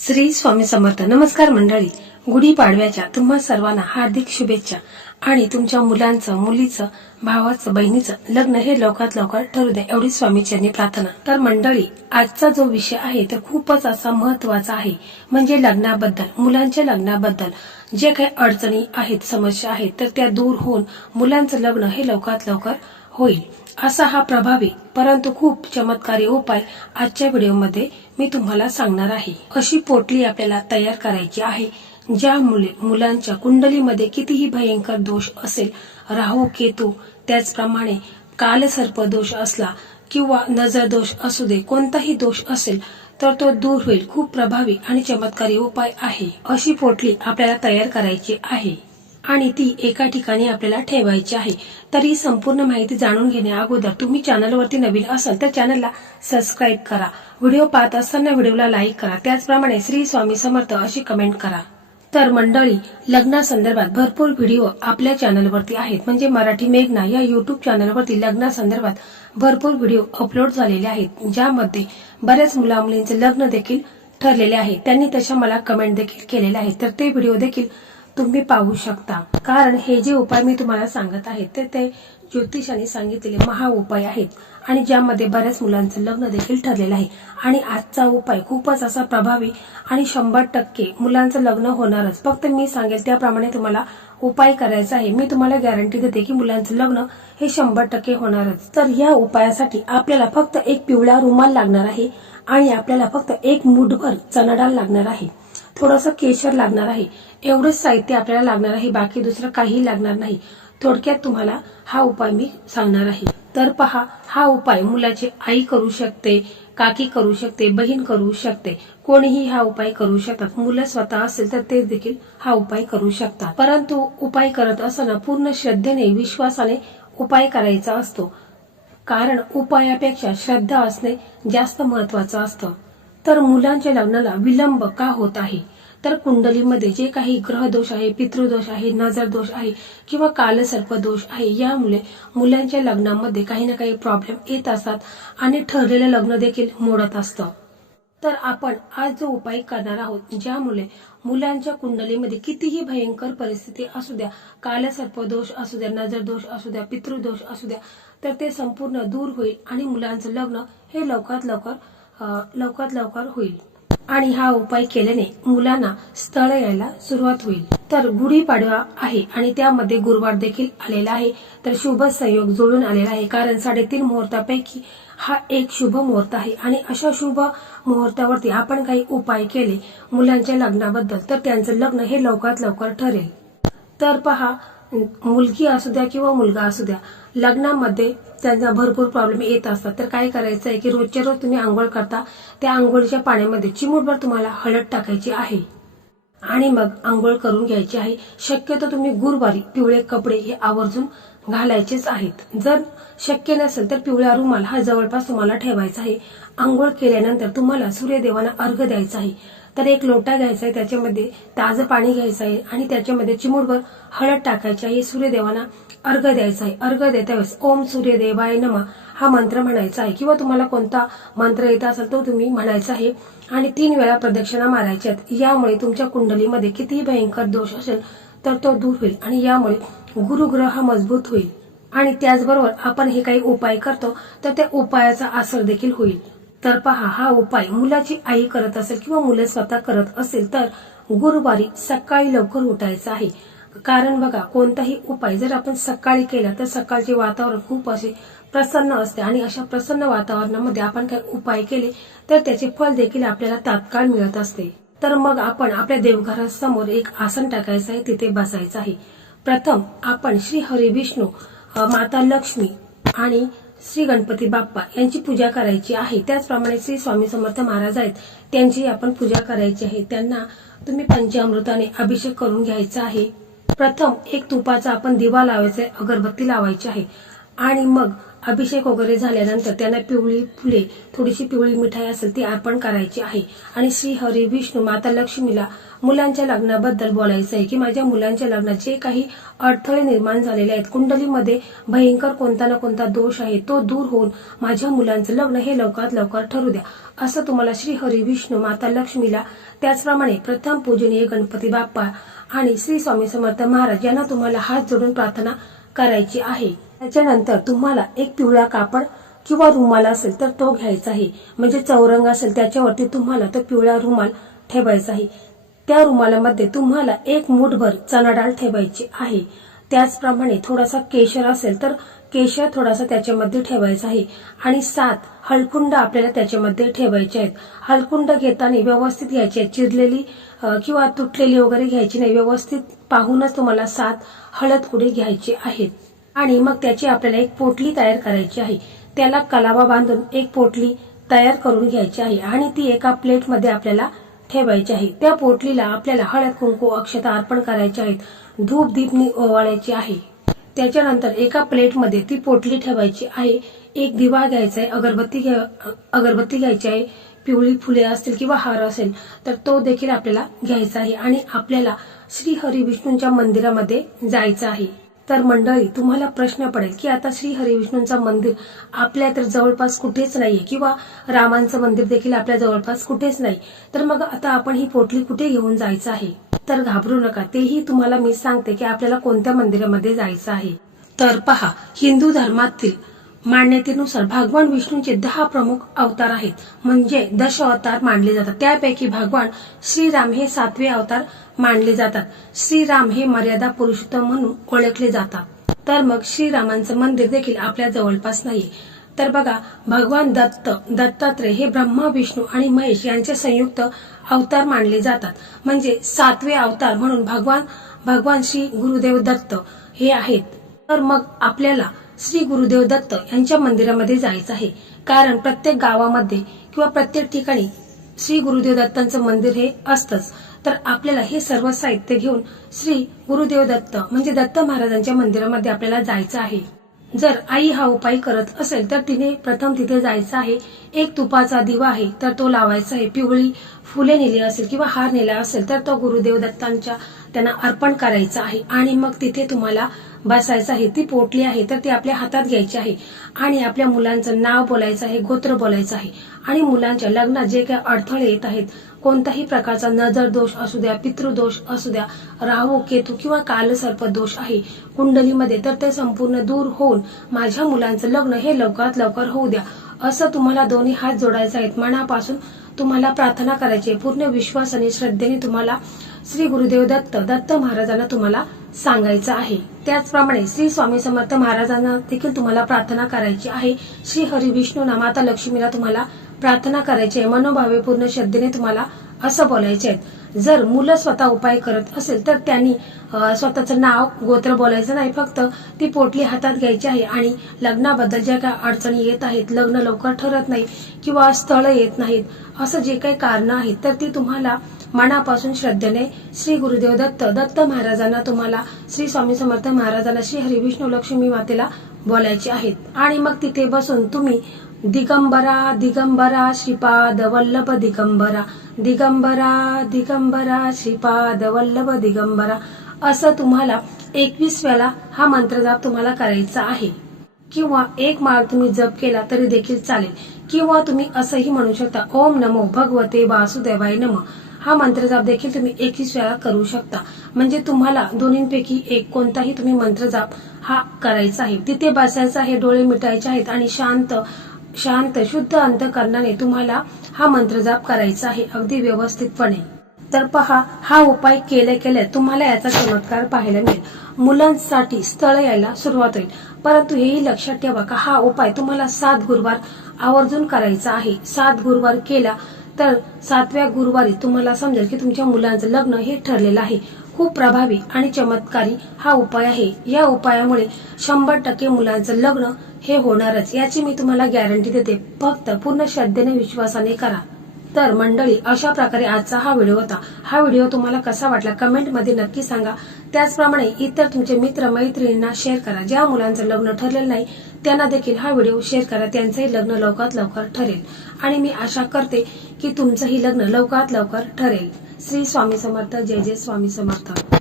श्री स्वामी समर्थ. नमस्कार मंडळी, गुढीपाडव्याच्या तुम्हा सर्वांना हार्दिक शुभेच्छा. आणि तुमच्या मुलांचं, मुलीचं, भावाचं, बहिणीचं लग्न हे लवकरात लवकर ठरू दे एवढी स्वामीचरणी प्रार्थना. तर मंडळी, आजचा जो विषय आहे तो खूपच असा महत्वाचा आहे, म्हणजे लग्नाबद्दल, मुलांच्या लग्नाबद्दल जे काही अडचणी आहेत, समस्या आहेत, तर त्या दूर होऊन मुलांचं लग्न हे लवकरात लवकर होईल, असा हा प्रभावी परंतु खूप चमत्कारी उपाय आजच्या व्हिडिओमध्ये मी तुम्हाला सांगणार आहे. अशी पोटली आपल्याला तयार करायची आहे ज्यामुळे मुलांच्या कुंडलीमध्ये कितीही भयंकर दोष असेल, राहू केतू, त्याचप्रमाणे कालसर्प दोष असला किंवा नजर दोष असू दे, कोणताही दोष असेल तर तो दूर होईल. खूप प्रभावी आणि चमत्कारी उपाय आहे. अशी पोटली आपल्याला तयार करायची आहे आणि ती एका ठिकाणी आपल्याला ठेवायची आहे. तर ही संपूर्ण माहिती जाणून घेण्या अगोदर तुम्ही चॅनलवरती नवीन असाल तर चॅनलला सबस्क्राईब करा. व्हिडिओ पाहत असताना व्हिडिओला लाईक करा. त्याचप्रमाणे श्री स्वामी समर्थ अशी कमेंट करा. तर मंडळी, लग्नासंदर्भात भरपूर व्हिडिओ आपल्या चॅनलवरती आहेत, म्हणजे मराठी मेघना या युट्यूब चॅनलवरती लग्नासंदर्भात भरपूर व्हिडिओ अपलोड झालेले आहेत, ज्यामध्ये बऱ्याच मुलामुलींचे लग्न देखील ठरलेले आहे. त्यांनी तशा मला कमेंट देखील केलेल्या आहेत, तर ते व्हिडिओ देखील तुम्ही पाहू शकता. कारण हे जे उपाय मी तुम्हाला सांगत आहे ते ज्योतिषाने सांगितलेले महा उपाय आहेत आणि ज्यामध्ये बऱ्याच मुलांचं लग्न देखील ठरलेलं आहे. आणि आजचा उपाय खूपच असा प्रभावी आणि 100% मुलांचं लग्न होणारच. फक्त मी सांगेल त्याप्रमाणे तुम्हाला उपाय करायचा आहे. मी तुम्हाला गॅरंटी देते की मुलांचं लग्न हे 100% होणारच. तर या उपायासाठी आपल्याला फक्त एक पिवळा रुमाल लागणार आहे आणि आपल्याला फक्त एक मूठभर चणा डाळ लागणार आहे, थोडंसं केशर लागणार आहे. एवढंच साहित्य आपल्याला लागणार आहे, बाकी दुसरं काही लागणार नाही. थोडक्यात तुम्हाला हा उपाय मी सांगणार आहे. तर पहा, हा उपाय मुलाची आई करू शकते, काकी करू शकते, बहीण करू शकते, कोणीही हा उपाय करू शकतात. मुलं स्वतः असेल तर ते देखील हा उपाय करू शकतात. परंतु उपाय करत असताना पूर्ण श्रद्धेने, विश्वासाने उपाय करायचा असतो, कारण उपायापेक्षा श्रद्धा असणे जास्त महत्वाचं असतं. तर मुलांच्या लग्नाला विलंब का होत आहे, तर कुंडलीमध्ये जे काही ग्रह दोष आहे, पितृदोष आहे, नजर दोष आहे किंवा कालसर्प दोष आहे, यामुळे मुलांच्या लग्नामध्ये काही ना काही प्रॉब्लेम येत असतात आणि ठरलेलं लग्न देखील मोडत असतं. तर आपण आज जो उपाय करणार आहोत, ज्यामुळे मुलांच्या कुंडलीमध्ये कितीही भयंकर परिस्थिती असू द्या, कालसर्प दोष असू द्या, नजर दोष असू द्या, पितृदोष असू द्या, तर ते संपूर्ण दूर होईल आणि मुलांचं लग्न हे लवकरात लवकर होईल. आणि हा उपाय केल्याने मुलांना स्थळ यायला सुरुवात होईल. तर गुढीपाडवा आहे आणि त्यामध्ये गुरुवार देखील आलेला आहे, तर शुभ संयोग जुळून आलेला आहे. कारण 3.5 मुहूर्तापैकी हा एक शुभ मुहूर्त आहे आणि अशा शुभ मुहूर्तावरती आपण काही उपाय केले मुलांच्या लग्नाबद्दल तर त्यांचं लग्न हे लवकरात लवकर ठरेल. तर पहा, मुलगी असू द्या किंवा मुलगा असू द्या, लग्नामध्ये त्यांना भरपूर प्रॉब्लेम येत असतात. तर काय करायचं आहे की रोजच्या रोज तुम्ही आंघोळ करता, त्या आंघोळीच्या पाण्यामध्ये चिमूटभर तुम्हाला हळद टाकायची आहे आणि मग आंघोळ करून घ्यायची आहे. शक्यतो तुम्ही गुरुवारी पिवळे कपडे हे आवर्जून घालायचेच आहेत. जर शक्य नसेल तर पिवळा रुमाल हा जवळपास तुम्हाला ठेवायचा आहे. आंघोळ केल्यानंतर तुम्हाला सूर्यदेवांना अर्घ्य द्यायचा आहे. तर एक लोटा घ्यायचा आहे, त्याच्यामध्ये ताजं पाणी घ्यायचं आहे आणि त्याच्यामध्ये चिमूटभर हळद टाकायची आहे. सूर्यदेवांना अर्घ्य द्यायचा आहे. अर्घ्य देता वेळेस ओम सूर्यदेवाय नमः हा मंत्र म्हणायचा आहे किंवा तुम्हाला कोणता मंत्र येत असेल तो तुम्ही म्हणायचा आहे आणि 3 वेळा प्रदक्षिणा मारायच्या आहेत. यामुळे तुमच्या कुंडलीमध्ये कितीही भयंकर दोष असेल तर तो दूर होईल आणि यामुळे गुरुग्रह हा मजबूत होईल. आणि त्याचबरोबर आपण हे काही उपाय करतो तर त्या उपायाचा असर देखील होईल. तर पहा, हा उपाय मुलाची आई करत असेल किंवा मुलं स्वतः करत असेल तर गुरुवारी सकाळी लवकर उठायचं आहे. कारण बघा, कोणताही उपाय जर आपण सकाळी केला तर सकाळचे वातावरण खूप असे प्रसन्न असते आणि अशा प्रसन्न वातावरणामध्ये आपण काही उपाय केले तर त्याचे फळ देखील आपल्याला तात्काळ मिळत असते. तर मग आपण आपल्या देवघरासमोर एक आसन टाकायचं आहे, तिथे बसायचं आहे. प्रथम आपण श्री हरी विष्णू, माता लक्ष्मी आणि श्री गणपती बाप्पा यांची पूजा करायची आहे. त्याचप्रमाणे श्री स्वामी समर्थ महाराज आहेत, त्यांची आपण पूजा करायची आहे. त्यांना तुम्ही पंचामृताने अभिषेक करून घ्यायचा आहे. प्रथम एक तुपाचा आपण दिवा लावायचा आहे, अगरबत्ती लावायची आहे आणि मग अभिषेक वगैरे झाल्यानंतर त्यांना पिवळी फुले, थोडीशी पिवळी मिठाई असेल ती अर्पण करायची आहे. आणि श्री हरी विष्णू माता लक्ष्मीला मुलांच्या लग्नाबद्दल बोलायचं आहे की माझ्या मुलांच्या लग्नात जे काही अडथळे निर्माण झालेले आहेत, कुंडलीमध्ये भयंकर कोणता ना कोणता दोष आहे तो दूर होऊन माझ्या मुलांचं लग्न हे लवकरात लवकर ठरू द्या, असं तुम्हाला श्री हरी विष्णू माता लक्ष्मीला, त्याचप्रमाणे प्रथम पूजनीय गणपती बाप्पा आणि श्री स्वामी समर्थ महाराज यांना तुम्हाला हात जोडून प्रार्थना करायची आहे. त्याच्यानंतर तुम्हाला एक पिवळा कापड किंवा रुमाल असेल तर तो घ्यायचा आहे. म्हणजे चौरंग असेल त्याच्यावरती तुम्हाला तो पिवळा रुमाल ठेवायचा आहे. त्या रुमालामध्ये तुम्हाला एक मूठभर चणा डाळ ठेवायची आहे. त्याचप्रमाणे थोडासा केशर असेल तर केशर थोडासा त्याच्यामध्ये ठेवायचा आहे. आणि 7 हळकुंड आपल्याला त्याच्यामध्ये ठेवायचे आहेत. हळकुंड घेताना व्यवस्थित घ्यायची, चिरलेली किंवा तुटलेली वगैरे घ्यायची नाही, व्यवस्थित पाहूनच तुम्हाला 7 हळद कुडे घ्यायचे आहेत. आणि मग त्याची आपल्याला एक पोटली तयार करायची आहे. त्याला कलावा बांधून एक पोटली तयार करून घ्यायची आहे आणि ती एका प्लेटमध्ये आपल्याला ठेवायची आहे. त्या पोटलीला आपल्याला हळद कुंकू अक्षता अर्पण करायचे आहेत, धूप दीपनी ओवाळायची आहे. त्याच्यानंतर एका प्लेटमध्ये ती पोटली ठेवायची आहे. एक दिवा घ्यायचा आहे, अगरबत्ती घ्यायची आहे, पिवळी फुले असतील किंवा हार असेल तर तो देखील आपल्याला घ्यायचा आहे. आणि आपल्याला श्री हरी विष्णूंच्या मंदिरामध्ये जायचं आहे. तर मंडळी, तुम्हाला प्रश्न पडेल की आता श्री हरी विष्णूंचं मंदिर आपल्या तर जवळपास कुठेच नाहीये किंवा रामांचं मंदिर देखील आपल्या जवळपास कुठेच नाही, तर मग आता आपण ही पोटली कुठे घेऊन जायचं आहे? तर घाबरू नका, तेही तुम्हाला मी सांगते की आपल्याला कोणत्या मंदिरामध्ये जायचं आहे. तर पहा, हिंदू धर्मातील मान्यतेनुसार भगवान विष्णूंचे 10 प्रमुख अवतार आहेत, म्हणजे दश अवतार मानले जातात. त्यापैकी भगवान श्रीराम हे 7वे अवतार मानले जातात. श्रीराम हे मर्यादा पुरुषोत्तम म्हणून ओळखले जातात. तर मग श्रीरामांचं मंदिर देखील आपल्या जवळपास नाहीये. तर बघा, भगवान दत्तात्रय हे ब्रह्मा, विष्णू आणि महेश यांचे संयुक्त अवतार मानले जातात. म्हणजे 7वे अवतार म्हणून भगवान श्री गुरुदेव दत्त हे आहेत. तर मग आपल्याला श्री गुरुदेव दत्त यांच्या मंदिरामध्ये जायचं आहे, कारण प्रत्येक गावामध्ये किंवा प्रत्येक ठिकाणी श्री गुरुदेव दत्तांचं मंदिर हे असतंच. तर आपल्याला हे सर्व साहित्य घेऊन श्री गुरुदेव दत्त म्हणजे दत्त महाराजांच्या मंदिरामध्ये आपल्याला जायचं आहे. जर आई हा उपाय करत असेल तर तिने प्रथम तिथे जायचं आहे. एक तुपाचा दिवा आहे तर तो लावायचा आहे. पिवळी फुले नेली असेल किंवा हार नेला असेल तर तो गुरुदेव दत्तांच्या त्यांना अर्पण करायचा आहे. आणि मग तिथे तुम्हाला बसायचं आहे. ती पोटली आहे तर ती आपल्या हातात घ्यायची आहे आणि आपल्या मुलांचं नाव बोलायचं आहे, गोत्र बोलायचं आहे. आणि मुलांच्या लग्नात जे काही अडथळे येत आहेत, कोणताही प्रकारचा नजर दोष असू द्या, पितृदोष असू द्या, राहू केतू किंवा कालसर्प दोष आहे कुंडलीमध्ये, तर ते संपूर्ण दूर होऊन माझ्या मुलांचं लग्न हे लवकरात लवकर होऊ द्या, असं तुम्हाला दोन्ही हात जोडायचे आहेत. मनापासून तुम्हाला प्रार्थना करायची, पूर्ण विश्वास आणि श्रद्धेने तुम्हाला श्री गुरुदेव दत्त महाराजांना तुम्हाला सांगायचं आहे. त्याचप्रमाणे श्री स्वामी समर्थ महाराजांना देखील तुम्हाला प्रार्थना करायची आहे. श्री हरी विष्णू माता लक्ष्मीला तुम्हाला प्रार्थना करायची आहे. मनोभावे पूर्ण श्रद्धेने तुम्हाला असं बोलायचे आहेत. जर मुलं स्वतः उपाय करत असेल तर त्यांनी स्वतःचं नाव गोत्र बोलायचं नाही, फक्त ती पोटली हातात घ्यायची आहे. आणि लग्नाबद्दल ज्या काही अडचणी येत आहेत, लग्न लवकर ठरत नाही किंवा स्थळ येत नाहीत, असं जे काही कारण आहेत तर ती तुम्हाला मनापासून श्रद्धेने श्री गुरुदेव दत्त महाराजांना, तुम्हाला श्री स्वामी समर्थ महाराजांना, श्री हरी विष्णू लक्ष्मी मातेला बोलायचे आहेत. आणि मग तिथे बसून तुम्ही दिगंबरा दिगंबरा श्रीपाद वल्लभ दिगंबरा, दिगंबरा दिगंबरा श्रीपाद वल्लभ दिगंबरा, असं तुम्हाला 21 वेळा हा मंत्र जाप तुम्हाला करायचा आहे. किंवा एक माळ तुम्ही जप केला तरी देखील चालेल. किंवा तुम्ही असंही म्हणू शकता, ओम नमो भगवते वासुदेवाय नमः. हा मंत्र जाप देखील तुम्ही 21 वेळा करू शकता. म्हणजे तुम्हाला दोन्हींपैकी एक कोणताही तुम्ही मंत्र जाप हा करायचा आहे. तिथे बसायचं आहे, डोळे मिटायचे आहेत आणि शांत शुद्ध अंतःकरणाने तुम्हाला हा मंत्र जाप करायचा आहे, अगदी व्यवस्थितपणे. तर पहा, हा उपाय केल्या तुम्हाला याचा चमत्कार पाहायला मिळेल. मुलांसाठी स्थळ यायला सुरुवात होईल. परंतु हेही लक्षात ठेवा का हा उपाय तुम्हाला 7 गुरुवार आवर्जून करायचा आहे. 7 गुरुवार केला तर 7व्या गुरुवारी तुम्हाला समजेल की तुमच्या मुलांचं लग्न हे ठरलेलं आहे. खूप प्रभावी आणि चमत्कारी हा उपाय आहे. या उपायामुळे 100% मुलांचं लग्न हे होणारच, याची मी तुम्हाला गॅरंटी देते. फक्त पूर्ण श्रद्धेने विश्वासाने करा. तर मंडळी, अशा प्रकारे आजचा हा व्हिडिओ होता. हा व्हिडिओ तुम्हाला कसा वाटला कमेंटमध्ये नक्की सांगा. त्याचप्रमाणे इतर तुमचे मित्र मैत्रिणींना शेअर करा. ज्या मुलांचं लग्न ठरलेलं नाही त्यांना देखील हा व्हिडिओ शेअर करा. त्यांचंही लग्न लवकरात लवकर ठरेल आणि मी आशा करते की तुमचंही लग्न लवकरात लवकर ठरेल. श्री स्वामी समर्थ. जय जय स्वामी समर्थ.